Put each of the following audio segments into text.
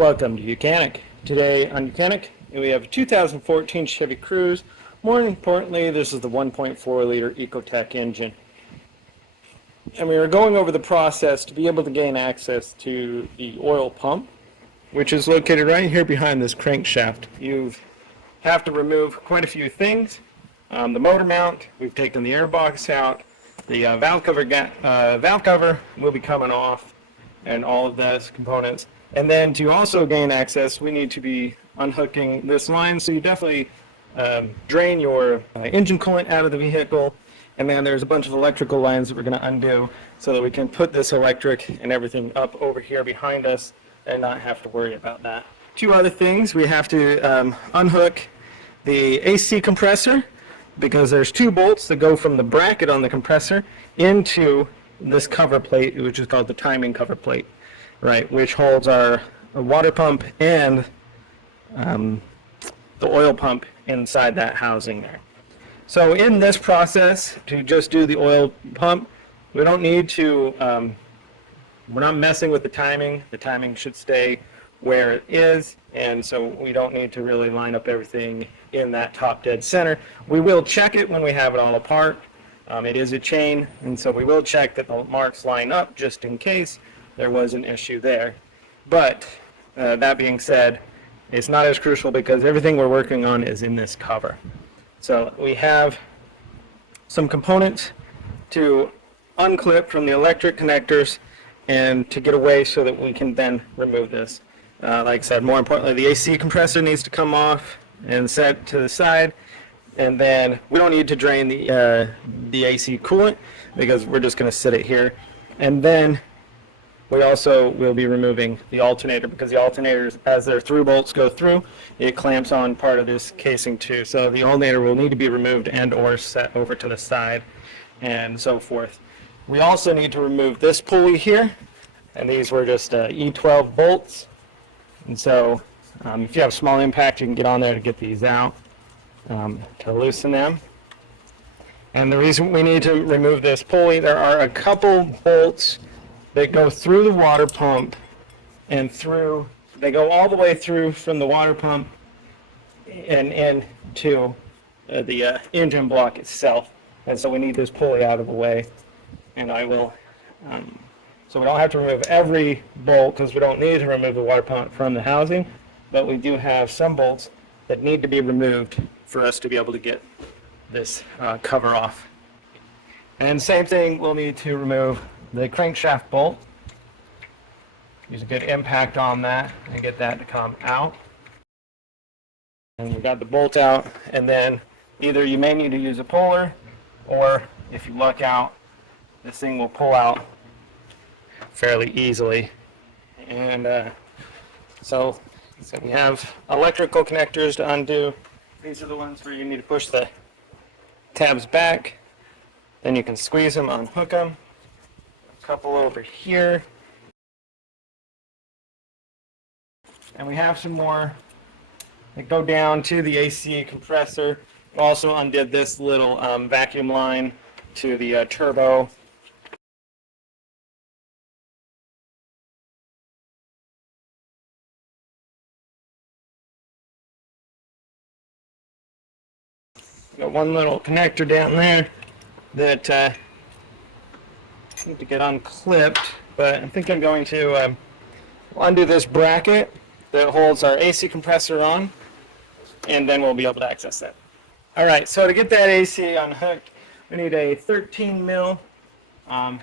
Welcome to YOUCANIC. Today on YOUCANIC, we have a 2014 Chevy Cruze. More importantly, this is the 1.4 liter Ecotec engine. And we are going over the process to be able to gain access to the oil pump, which is located right here behind this crankshaft. You have to remove quite a few things. The motor mount, we've taken the air box out. The valve cover will be coming off, and all of those components. And then to also gain access, we need to be unhooking this line. So you definitely drain your engine coolant out of the vehicle. And then there's a bunch of electrical lines that we're going to undo so that we can put this electric and everything up over here behind us and not have to worry about that. Two other things, we have to unhook the AC compressor, because there's two bolts that go from the bracket on the compressor into this cover plate, which is called the timing cover plate, right, which holds our water pump and the oil pump inside that housing there. So in this process, to just do the oil pump, we don't need to, we're not messing with the timing. The timing should stay where it is, and so we don't need to really line up everything in that top dead center. We will check it when we have it all apart. It is a chain, and so we will check that the marks line up just in case there was an issue there. But that being said, it's not as crucial because everything we're working on is in this cover. So we have some components to unclip from the electric connectors and to get away so that we can then remove this. Like I said, more importantly, the AC compressor needs to come off and set to the side, and then we don't need to drain the AC coolant because we're just going to sit it here. And then we also will be removing the alternator, because the alternators, as their through bolts go through, it clamps on part of this casing too. So the alternator will need to be removed and or set over to the side and so forth. We also need to remove this pulley here, and these were just E12 bolts. And so if you have small impact, you can get on there to get these out, to loosen them. And the reason we need to remove this pulley, there are a couple bolts that go through the water pump and through, they go all the way through from the water pump and into the engine block itself. And so we need this pulley out of the way. And I will, so we don't have to remove every bolt because we don't need to remove the water pump from the housing, but we do have some bolts that need to be removed for us to be able to get this cover off. And same thing, we'll need to remove the crankshaft bolt. Use a good impact on that and get that to come out. And we got the bolt out, and then either you may need to use a puller, or if you luck out, this thing will pull out fairly easily. And so we have electrical connectors to undo. These are the ones where you need to push the tabs back, then you can squeeze them, unhook them. A couple over here, and we have some more that go down to the AC compressor. We also undid this little vacuum line to the turbo. Got one little connector down there that I need to get unclipped, but I think I'm going to undo this bracket that holds our AC compressor on, and then we'll be able to access that. All right, so to get that AC unhooked, we need a 13 mil, and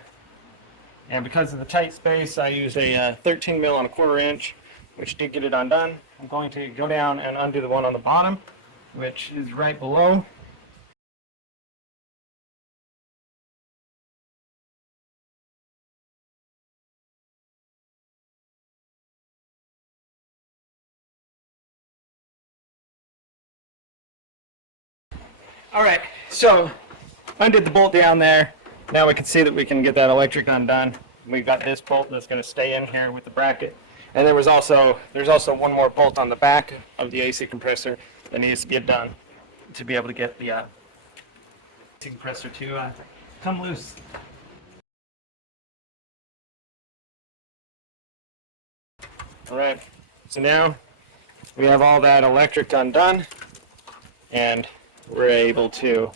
because of the tight space, I used a 13 mil on a 1/4 inch, which did get it undone. I'm going to go down and undo the one on the bottom, which is right below. All right, so undid the bolt down there. Now we can see that we can get that electric undone. We've got this bolt that's going to stay in here with the bracket. And there's also one more bolt on the back of the AC compressor that needs to get done to be able to get the AC compressor to come loose. All right, So now we have all that electric undone, and we're able to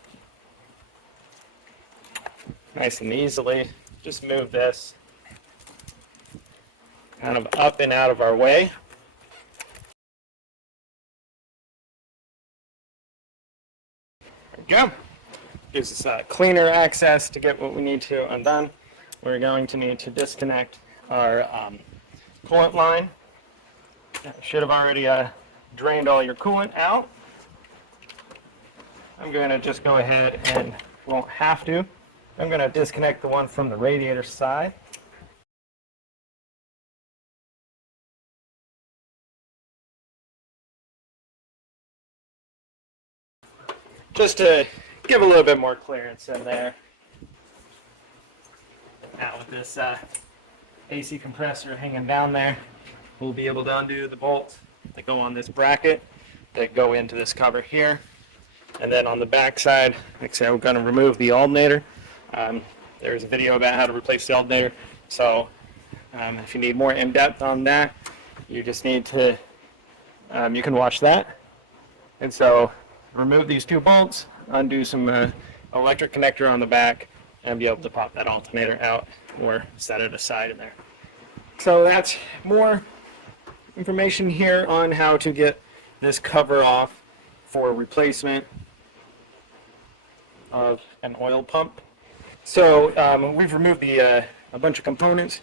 nice and easily just move this kind of up and out of our way. There we go. Gives us cleaner access to get what we need to undone. We're going to need to disconnect our coolant line. Should have already drained all your coolant out. I'm going to just go ahead and won't have to. I'm going to disconnect the one from the radiator side. Just to give a little bit more clearance in there. Now with this AC compressor hanging down there, we'll be able to undo the bolts that go on this bracket that go into this cover here. And then on the back side, like I said, we're going to remove the alternator. There's a video about how to replace the alternator. So if you need more in-depth on that, you just need to, you can watch that. And so remove these two bolts, undo some electric connector on the back, and be able to pop that alternator out or set it aside in there. So that's more information here on how to get this cover off for replacement of an oil pump. So we've removed a bunch of components.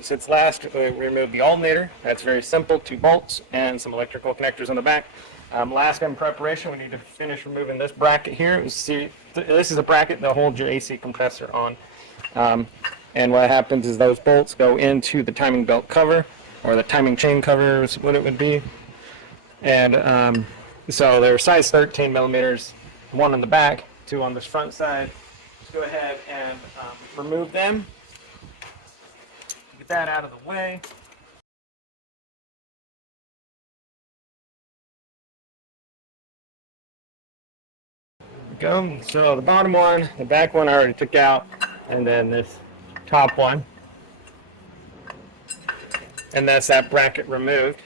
Since last, we removed the alternator. That's very simple, 2 bolts and some electrical connectors on the back. Last in preparation, we need to finish removing this bracket here. This is a bracket that holds your AC compressor on. And what happens is those bolts go into the timing belt cover, or the timing chain cover is what it would be. And so they're size 13 millimeters, 1 on the back, 2 on this front side. Just go ahead and remove them. Get that out of the way. Go. So the bottom one, the back one I already took out, and then this top one. And that's that bracket removed.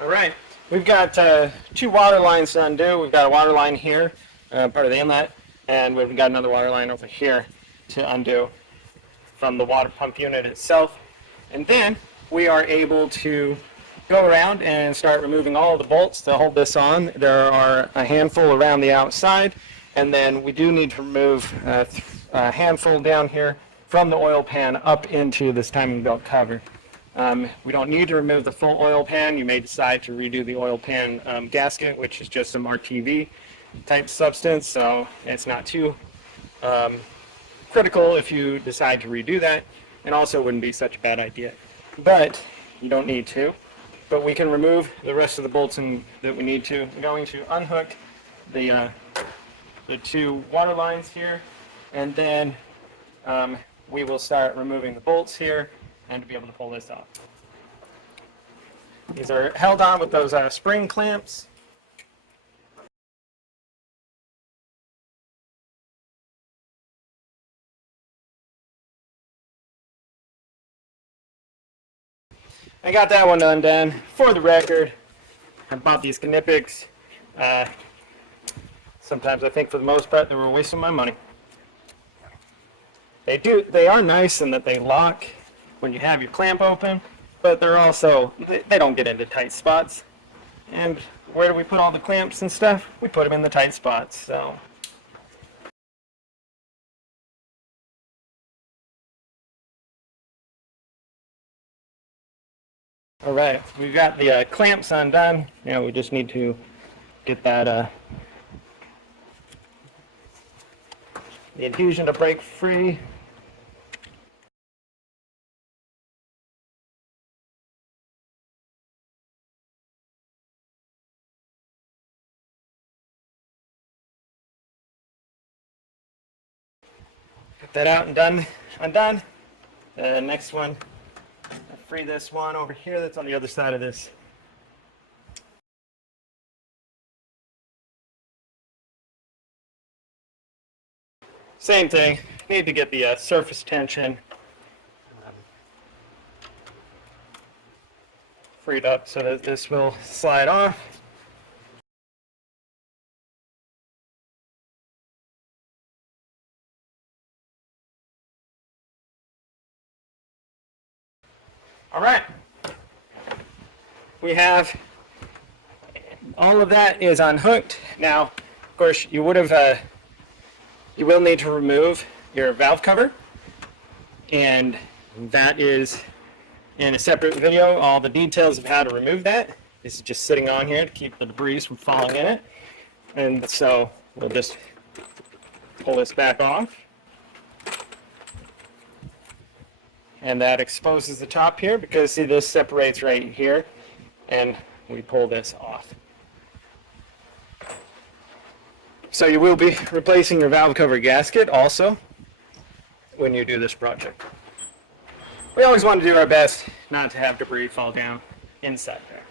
All right, we've got 2 water lines to undo. We've got a water line here, part of the inlet, and we've got another water line over here to undo from the water pump unit itself. And then we are able to go around and start removing all of the bolts to hold this on. There are a handful around the outside, and then we do need to remove a handful down here from the oil pan up into this timing belt cover. We don't need to remove the full oil pan. You may decide to redo the oil pan gasket, which is just some RTV type substance, so it's not too critical if you decide to redo that, and also wouldn't be such a bad idea. But you don't need to. But we can remove the rest of the bolts that we need to. I'm going to unhook the 2 water lines here, and then we will start removing the bolts here and to be able to pull this off. These are held on with those spring clamps. I got that one undone. For the record, I bought these Knipics. Sometimes I think for the most part they were a waste of my money. They are nice in that they lock when you have your clamp open, but they're also, they don't get into tight spots. And where do we put all the clamps and stuff? We put them in the tight spots, so. All right, we've got the clamps undone. Now we just need to get that the adhesion to break free. Get that out and undone. The next one, free this one over here that's on the other side of this. Same thing, need to get the surface tension freed up so that this will slide off. All right. We have all of that is unhooked. Now, of course, you will need to remove your valve cover, and that is in a separate video. All the details of how to remove that. This is just sitting on here to keep the debris from falling in it, and so we'll just pull this back off, and that exposes the top here because see this separates right here, and we pull this off. So you will be replacing your valve cover gasket also when you do this project. We always want to do our best not to have debris fall down inside there.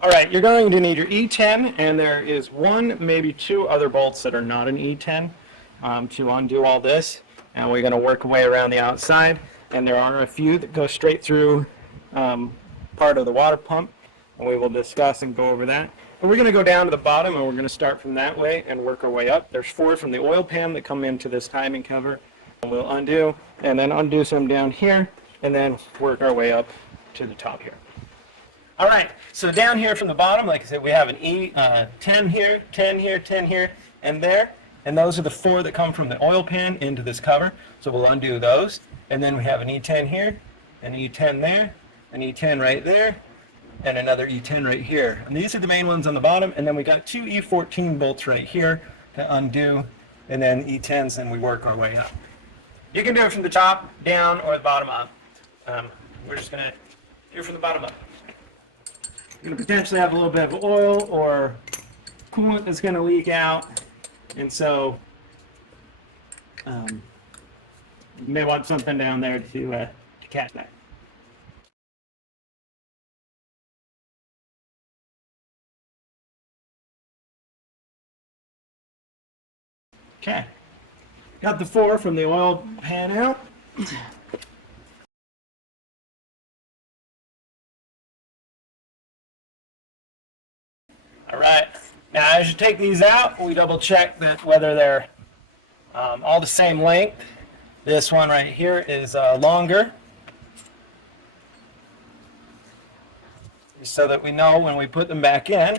All right, you're going to need your E10, and there is one, maybe two other bolts that are not an E10 to undo all this. And we're going to work our way around the outside, and there are a few that go straight through part of the water pump, and we will discuss and go over that. But we're going to go down to the bottom, and we're going to start from that way and work our way up. There's 4 from the oil pan that come into this timing cover. And we'll undo, and then undo some down here, and then work our way up to the top here. All right, so down here from the bottom, like I said, we have an E10 here, 10 here, 10 here, and there. And those are the 4 that come from the oil pan into this cover. So we'll undo those. And then we have an E10 here, an E10 there, an E10 right there, and another E10 right here. And these are the main ones on the bottom. And then we got 2 E14 bolts right here to undo, and then E10s, and we work our way up. You can do it from the top down or the bottom up. We're just going to do it from the bottom up. You're going to potentially have a little bit of oil or coolant that's going to leak out, and so you may want something down there to catch that. Okay, got the 4 from the oil pan out. All right, now as you take these out, we double check that whether they're all the same length. This one right here is longer, so that we know when we put them back in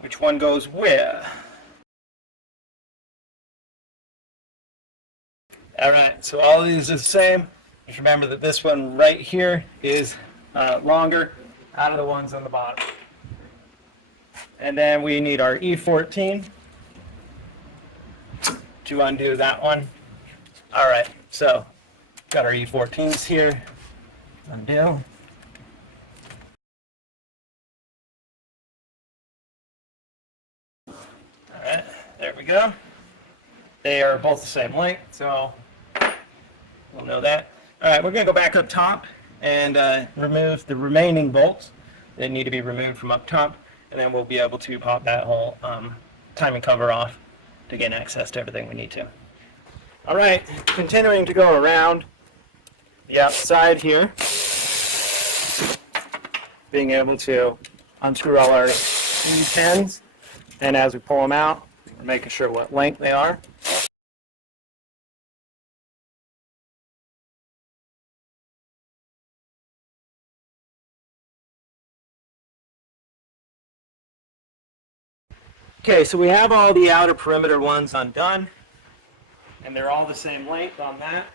which one goes where. All right, so all of these are the same. Just remember that this one right here is longer out of the ones on the bottom. And then we need our E14 to undo that one. All right, so got our E14s here. Undo. All right, there we go. They are both the same length, so we'll know that. All right, we're going to go back up top and remove the remaining bolts that need to be removed from up top, and then we'll be able to pop that whole timing cover off to gain access to everything we need to. All right, continuing to go around the outside here, being able to unscrew all our E10s, and as we pull them out, we're making sure what length they are. Okay, so we have all the outer perimeter ones undone, and they're all the same length on that.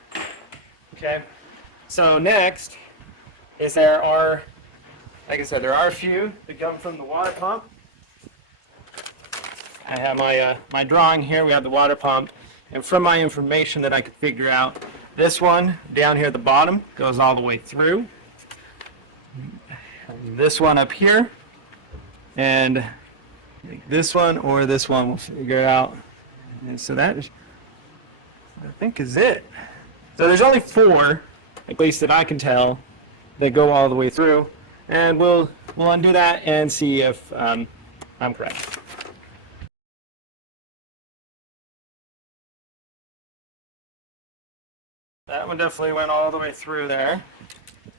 Okay, so next is there are, like I said, there are a few that come from the water pump. I have my drawing here. We have the water pump, and from my information that I could figure out, this one down here at the bottom goes all the way through. This one up here, and this one or this one, we'll figure it out. And so that is, I think, is it. So there's only 4, at least that I can tell, that go all the way through, and we'll undo that and see if I'm correct. That one definitely went all the way through there.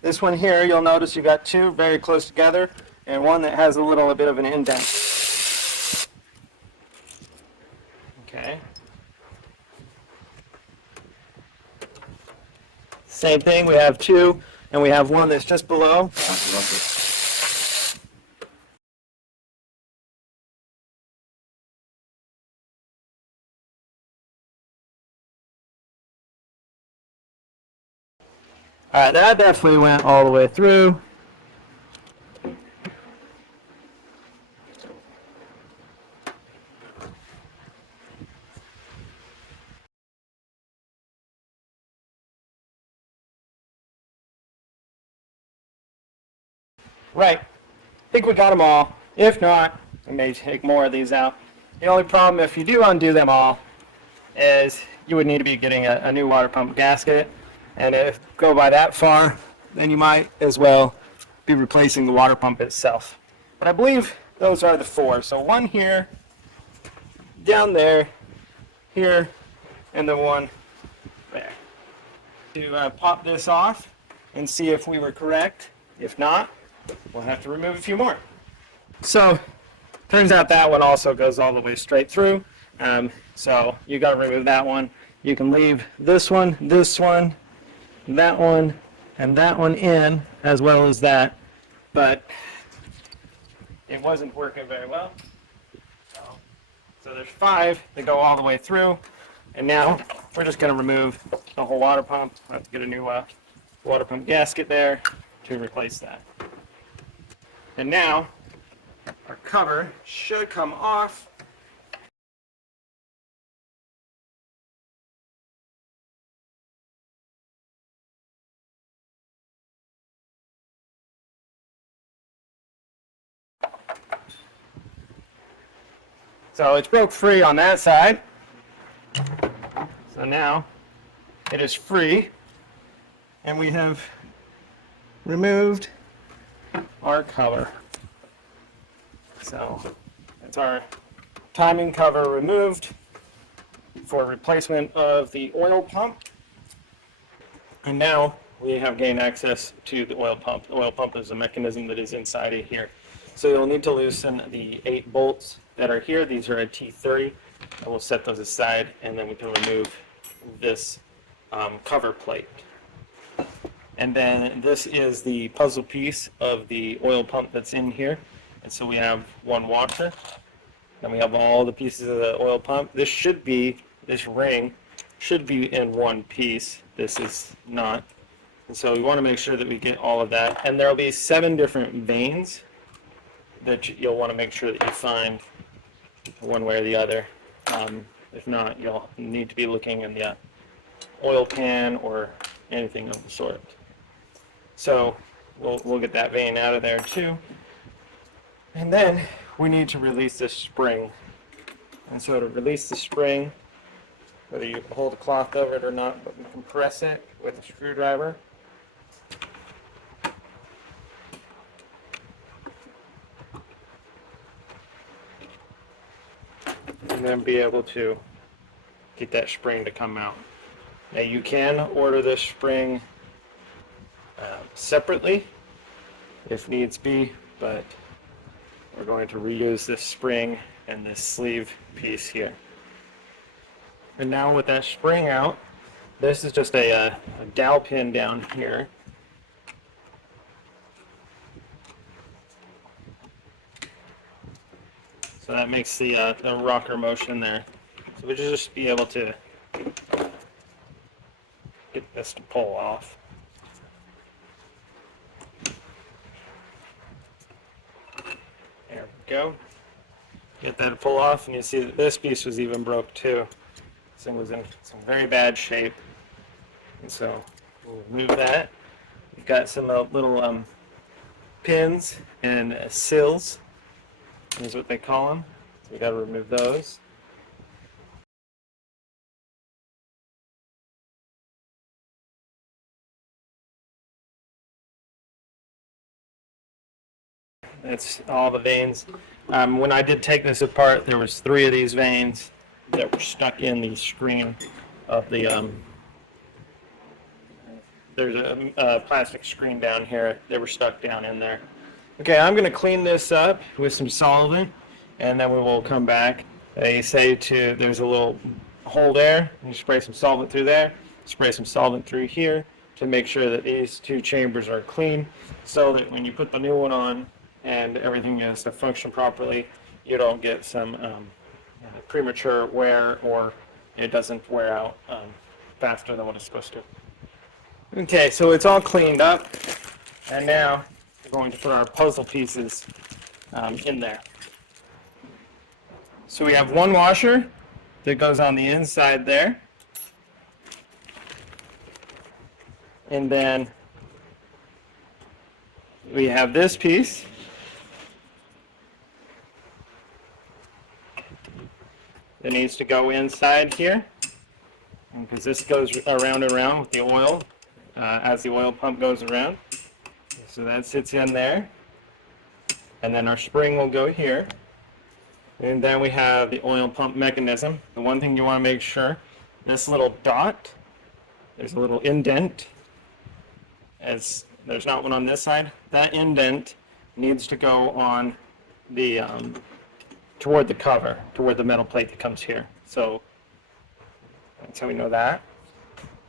This one here, you'll notice you got two very close together and one that has a little bit of an indent. Okay. Same thing, we have two, and we have one that's just below. All right, that definitely went all the way through. Right, I think we got them all. If not, we may take more of these out. The only problem if you do undo them all is you would need to be getting a new water pump gasket. And if go by that far, then you might as well be replacing the water pump itself. But I believe those are the four. So one here, down there, here, and the one there. To pop this off and see if we were correct. If not, we'll have to remove a few more. So, turns out that one also goes all the way straight through. So you got to remove that one. You can leave this one, that one, and that one in, as well as that. But it wasn't working very well. So there's five that go all the way through. And now we're just going to remove the whole water pump. I have to get a new water pump gasket there to replace that. And now our cover should come off. So it's broke free on that side. So now it is free, and we have removed our cover. So that's our timing cover removed for replacement of the oil pump. And now we have gained access to the oil pump. The oil pump is a mechanism that is inside of here. So you'll need to loosen the 8 bolts that are here. These are a T30. And we'll set those aside, and then we can remove this cover plate. And then this is the puzzle piece of the oil pump that's in here. And so we have one washer, and we have all the pieces of the oil pump. This ring should be in one piece. This is not. And so we want to make sure that we get all of that. And there will be 7 different veins that you'll want to make sure that you find one way or the other. If not, you'll need to be looking in the oil pan or anything of the sort. So we'll get that vein out of there too. And then we need to release this spring. And so to release the spring, whether you hold a cloth over it or not, but we can press it with a screwdriver. And then be able to get that spring to come out. Now you can order this spring separately if needs be, but we're going to reuse this spring and this sleeve piece here. And now with that spring out, this is just a dowel pin down here. So that makes the rocker motion there. So we should just be able to get this to pull off. There we go. Get that to pull off, and you see that this piece was even broke too. This thing was in some very bad shape. And so we'll remove that. We've got some little pins and sills, is what they call them. So we got to remove those. That's all the veins. When I did take this apart, there was 3 of these veins that were stuck in the screen of the there's a plastic screen down here. They were stuck down in there. Okay, I'm going to clean this up with some solvent, and then we will come back. They say there's a little hole there. You spray some solvent through there, spray some solvent through here to make sure that these two chambers are clean, so that when you put the new one on and everything is to function properly, you don't get some premature wear, or it doesn't wear out faster than what it's supposed to. Okay, so it's all cleaned up, and now we're going to put our puzzle pieces in there. So we have one washer that goes on the inside there, and then we have this piece that needs to go inside here, because this goes around and around with the oil as the oil pump goes around. So that sits in there, and then our spring will go here, and then we have the oil pump mechanism. The one thing you want to make sure, this little dot, there's a little indent, as there's not one on this side. That indent needs to go on the toward the cover, toward the metal plate that comes here. So that's how we know that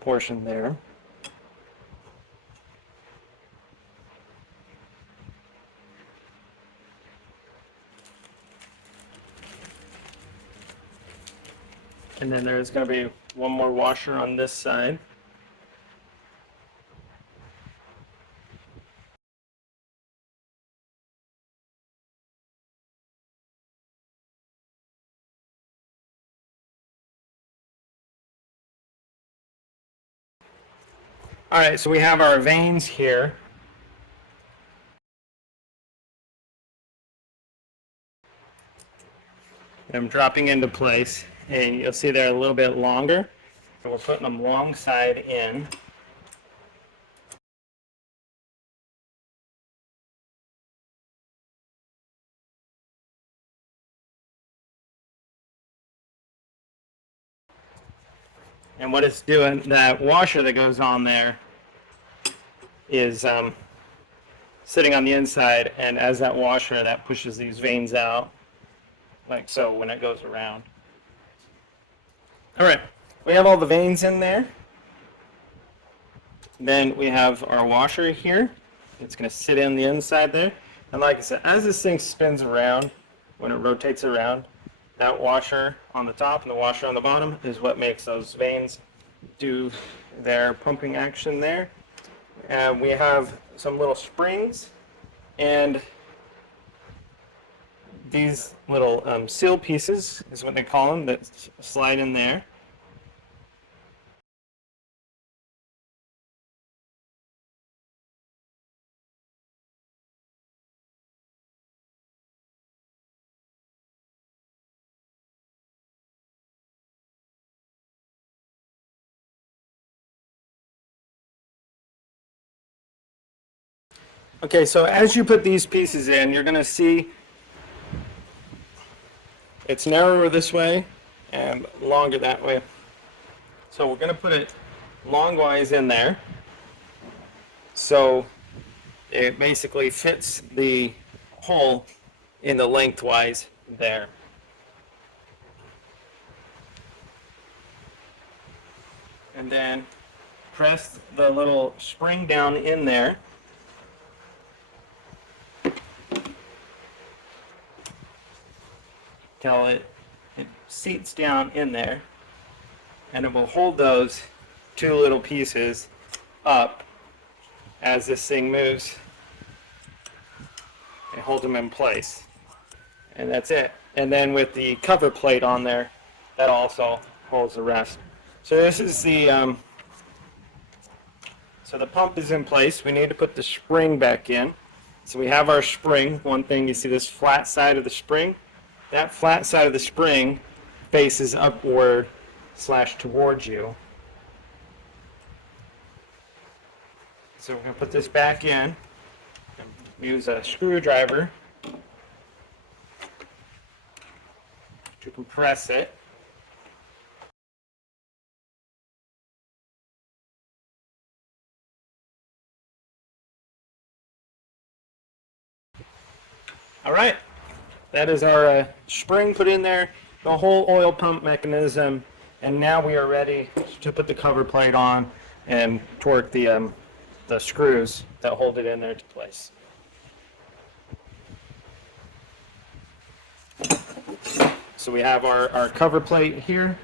portion there. And then there's going to be one more washer on this side. All right, so we have our vanes here. I'm dropping into place, and you'll see they're a little bit longer. So we're putting them long side in. And what it's doing, that washer that goes on there is sitting on the inside, and as that washer, that pushes these vanes out, like so, when it goes around. All right, we have all the vanes in there. Then we have our washer here. It's going to sit in the inside there. And like I said, as this thing spins around, when it rotates around, that washer on the top and the washer on the bottom is what makes those vanes do their pumping action there. And we have some little springs, and these little seal pieces is what they call them, that slide in there. Okay, so as you put these pieces in, you're going to see it's narrower this way and longer that way. So we're going to put it longwise in there, so it basically fits the hole in the lengthwise there. And then press the little spring down in there. Till it seats down in there, and it will hold those two little pieces up as this thing moves. And hold them in place, and that's it. And then with the cover plate on there, that also holds the rest. So this is the so the pump is in place. We need to put the spring back in. So we have our spring. One thing, you see this flat side of the spring? That flat side of the spring faces upward / towards you. So we're going to put this back in. Use a screwdriver to compress it. All right, that is our spring put in there, the whole oil pump mechanism, and now we are ready to put the cover plate on and torque the screws that hold it in there to place. So we have our cover plate here.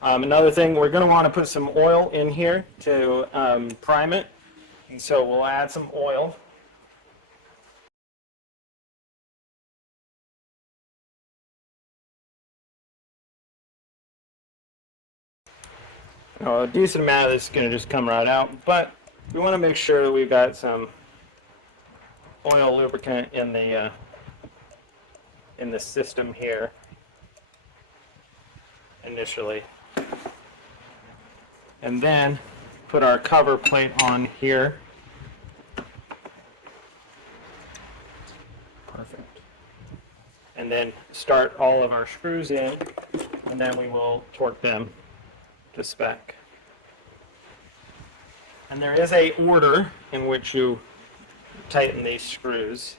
Another thing, we're going to want to put some oil in here to prime it, and so we'll add some oil. A decent amount of this is going to just come right out, but we want to make sure that we've got some oil lubricant in the system here initially, and then put our cover plate on here. Perfect. And then start all of our screws in, and then we will torque them to spec. And there is a order in which you tighten these screws.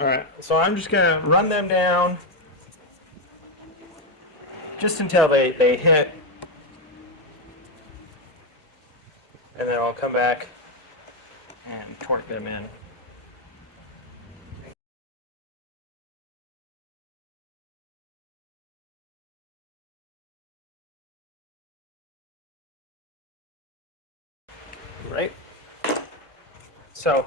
All right, so I'm just going to run them down just until they hit, and then I'll come back and torque them in. Right. So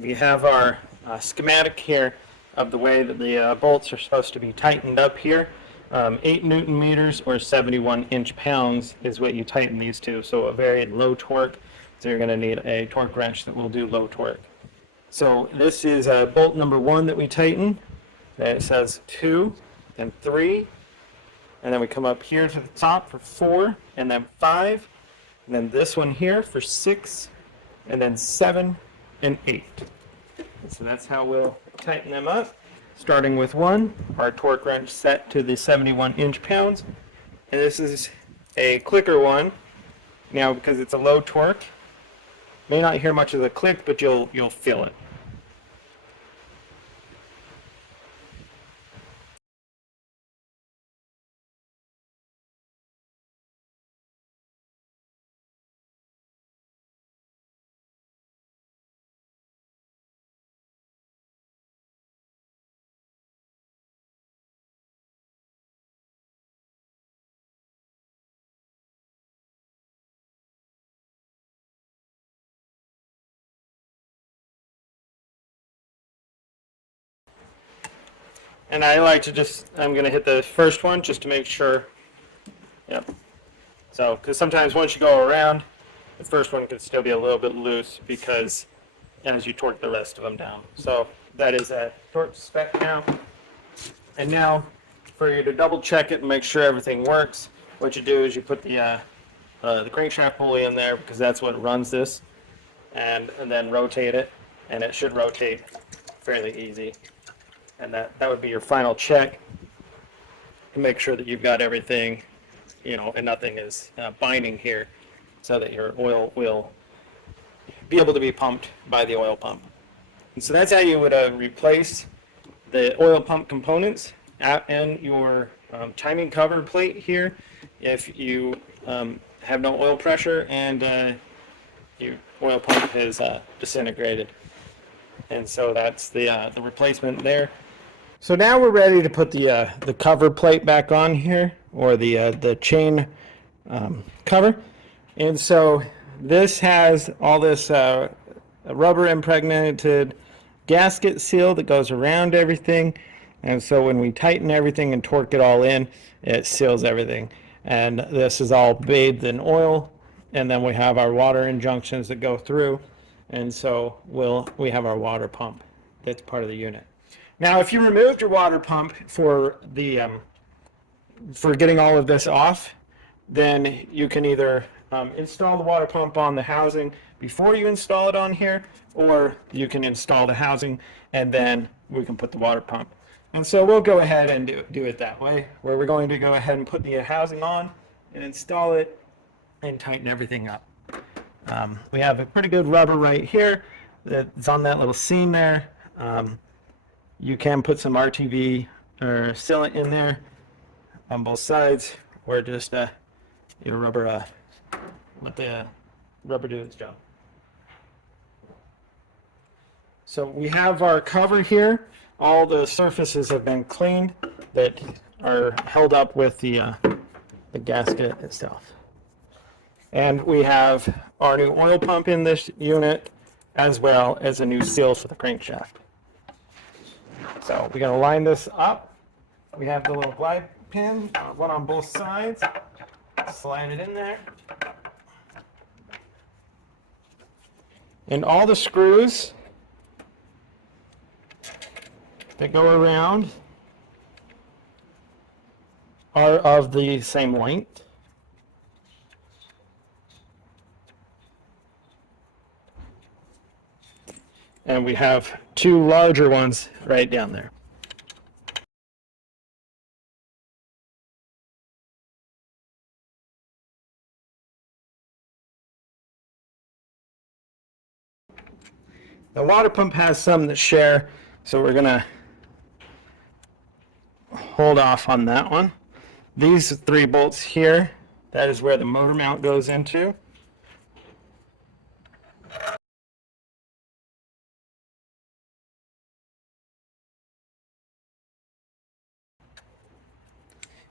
we have our schematic here of the way that the bolts are supposed to be tightened up here. 8 Newton meters or 71 inch-pounds is what you tighten these to, so a very low torque. So you're going to need a torque wrench that will do low torque. So this is bolt number 1 that we tighten. It says 2, then 3, and then we come up here to the top for 4, and then 5, and then this one here for 6, and then 7 and 8. So that's how we'll tighten them up. Starting with 1, our torque wrench set to the 71 inch-pounds. And this is a clicker one. Now, because it's a low torque, may not hear much of the click, but you'll feel it. And I like to I'm going to hit the first one just to make sure. Yep. So, because sometimes once you go around, the first one could still be a little bit loose because as you torque the rest of them down. So that is a torque spec now. And now, for you to double check it and make sure everything works, what you do is you put the crankshaft pulley in there because that's what runs this, and then rotate it, and it should rotate fairly easy. And that would be your final check to make sure that you've got everything, and nothing is binding here, so that your oil will be able to be pumped by the oil pump. And so that's how you would replace the oil pump components and your timing cover plate here if you have no oil pressure and your oil pump has disintegrated. And so that's the replacement there. So now we're ready to put the cover plate back on here, or the chain cover. And so this has all this rubber impregnated gasket seal that goes around everything. And so when we tighten everything and torque it all in, it seals everything. And this is all bathed in oil. And then we have our water injunctions that go through. And so we have our water pump that's part of the unit. Now, if you removed your water pump for getting all of this off, then you can either install the water pump on the housing before you install it on here, or you can install the housing and then we can put the water pump. And so we'll go ahead and do it that way, where we're going to go ahead and put the housing on and install it and tighten everything up. We have a pretty good rubber right here that's on that little seam there. You can put some RTV or sealant in there on both sides, or just rubber, let the rubber do its job. So we have our cover here. All the surfaces have been cleaned that are held up with the gasket itself. And we have our new oil pump in this unit, as well as a new seal for the crankshaft. So we're going to line this up. We have the little glide pin, one on both sides. Slide it in there. And all the screws that go around are of the same length. And we have two larger ones right down there. The water pump has some that share, so we're gonna hold off on that one. These 3 bolts here, that is where the motor mount goes into.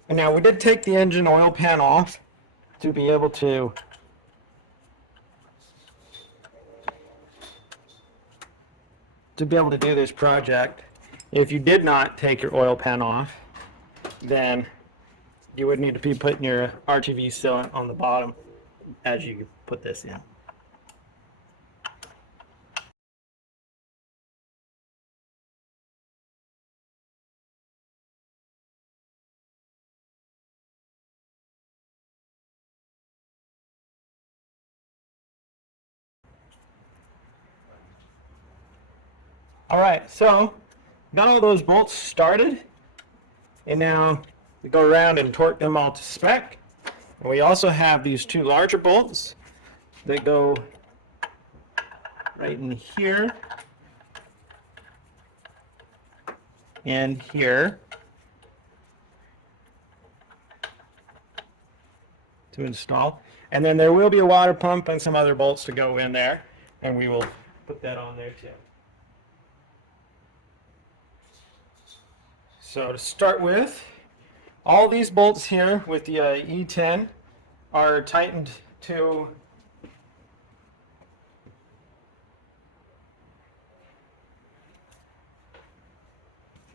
And now we did take the engine oil pan off to be able to do this project. If you did not take your oil pan off, then you would need to be putting your RTV sealant on the bottom as you put this in. All right, so got all those bolts started, and now we go around and torque them all to spec. And we also have these 2 larger bolts that go right in here and here to install. And then there will be a water pump and some other bolts to go in there, and we will put that on there too. So to start with, all these bolts here with the E10 are tightened to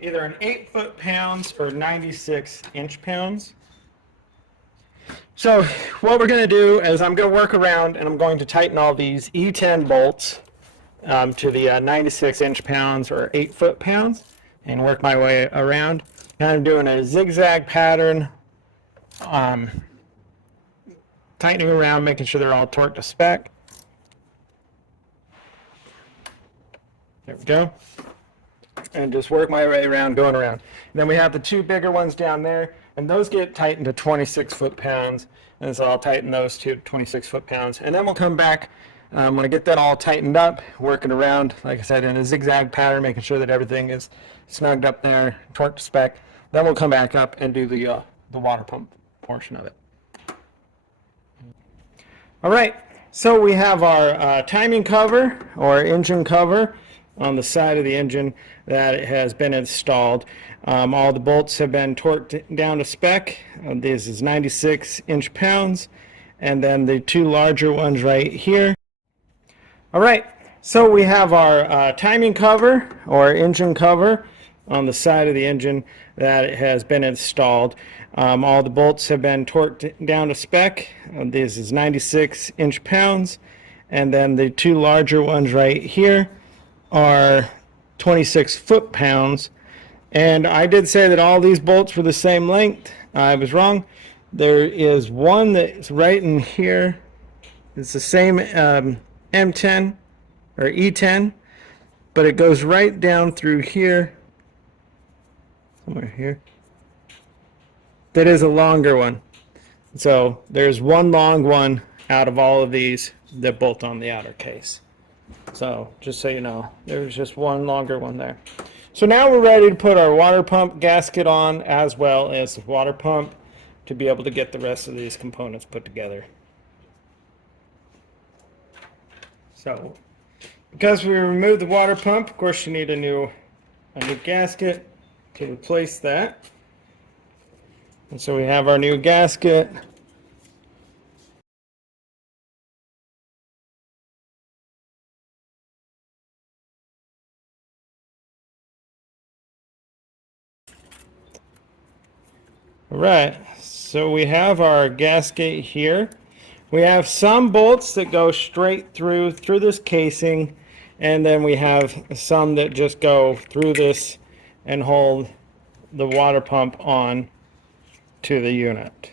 either an 8 foot-pounds or 96 inch-pounds. So what we're going to do is I'm going to work around and I'm going to tighten all these E10 bolts to the 96 inch-pounds or 8 foot-pounds. And work my way around. And I'm doing a zigzag pattern, tightening around, making sure they're all torqued to spec. There we go. And just work my way around, going around. And then we have the 2 bigger ones down there, and those get tightened to 26 foot-pounds. And so I'll tighten those to 26 foot-pounds. And then we'll come back when I get that all tightened up, working around, like I said, in a zigzag pattern, making sure that everything is snugged up there, torqued to spec. Then we'll come back up and do the water pump portion of it. All right, so we have our timing cover or engine cover on the side of the engine that has been installed. All the bolts have been torqued down to spec. This is 96 inch-pounds, and then the 2 larger ones right here. All right, so we have our timing cover or engine cover on the side of the engine that has been installed. All the bolts have been torqued down to spec. This is 96 inch-pounds, and then the 2 larger ones right here are 26 foot-pounds. And I did say that all these bolts were the same length. I was wrong. There is one that's right in here It's the same M10 or E10, but it goes right down through here, somewhere here. That is a longer one. So there's one long one out of all of these that bolt on the outer case. So just so you know, there's just one longer one there. So now we're ready to put our water pump gasket on, as well as the water pump, to be able to get the rest of these components put together. So because we removed the water pump, of course you need a new gasket to replace that. And so we have our new gasket. All right, so we have our gasket here. We have some bolts that go straight through this casing, and then we have some that just go through this and hold the water pump on to the unit.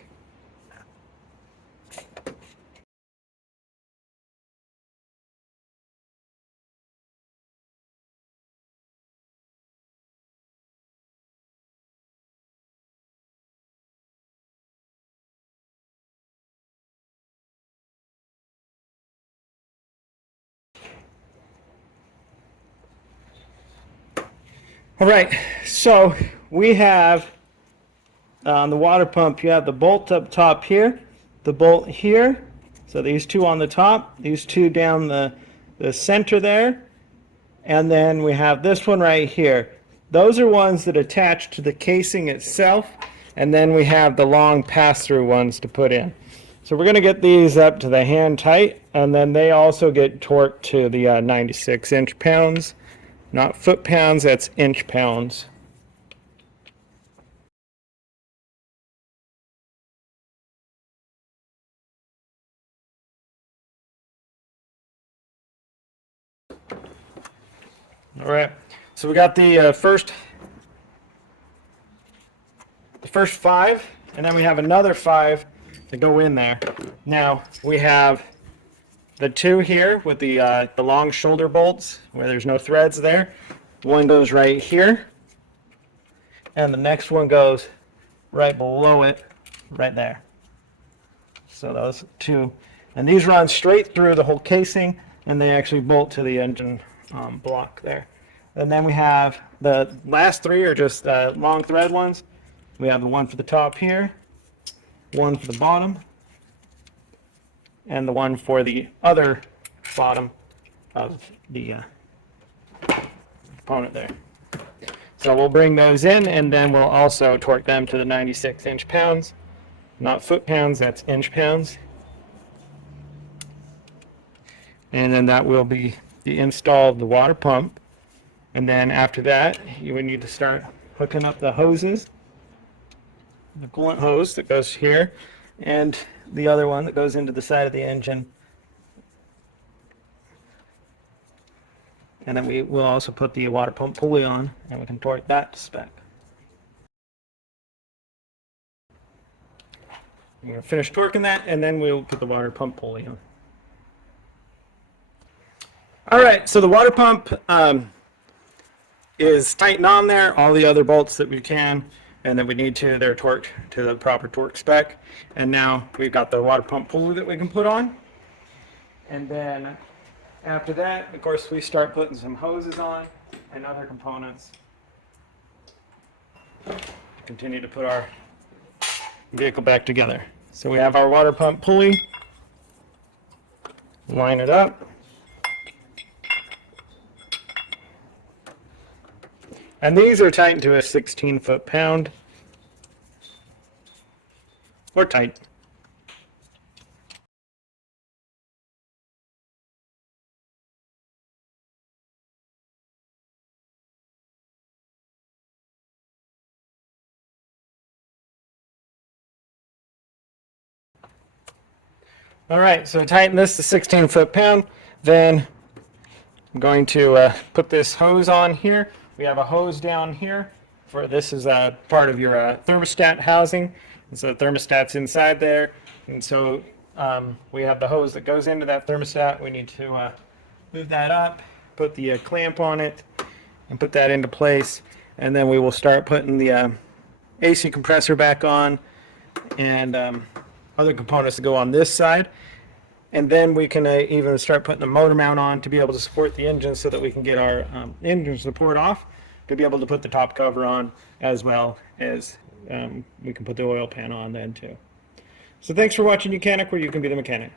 All right, so we have on the water pump, you have the bolt up top here, the bolt here, so these two on the top, these two down the center there, and then we have this one right here. Those are ones that attach to the casing itself, and then we have the long pass-through ones to put in. So we're going to get these up to the hand tight, and then they also get torqued to the 96 inch-pounds. Not foot-pounds, that's inch-pounds. All right, so we got the first 5, and then we have another 5 to go in there. Now we have the 2 here with the long shoulder bolts where there's no threads there. One goes right here, and the next one goes right below it, right there. So those 2, and these run straight through the whole casing, and they actually bolt to the engine block there. And then we have the last 3 are just long thread ones. We have the one for the top here, one for the bottom, and the one for the other bottom of the component there. So we'll bring those in, and then we'll also torque them to the 96 inch-pounds. Not foot-pounds, that's inch-pounds. And then that will be the install of the water pump. And then after that, you would need to start hooking up the hoses. The coolant hose that goes here, and the other one that goes into the side of the engine. And then we will also put the water pump pulley on, and we can torque that to spec. I'm going to finish torquing that, and then we'll put the water pump pulley on. All right, so the water pump is tightened on there, all the other bolts that we can, and then we need to, they're torqued to the proper torque spec. And now we've got the water pump pulley that we can put on. And then after that, of course, we start putting some hoses on and other components. Continue to put our vehicle back together. So we have our water pump pulley. Line it up. And these are tightened to a 16 foot-pound, or tight. All right, so tighten this to 16 foot-pound. Then I'm going to put this hose on here. We have a hose down here. For this is part of your thermostat housing. And so the thermostat's inside there. And so We have the hose that goes into that thermostat. We need to move that up, put the clamp on it, and put that into place. And then we will start putting the AC compressor back on and other components to go on this side. And then we can even start putting the motor mount on to be able to support the engine so that we can get our engine support off to be able to put the top cover on, as well as we can put the oil pan on then too. So thanks for watching YOUCANIC, where you can be the mechanic.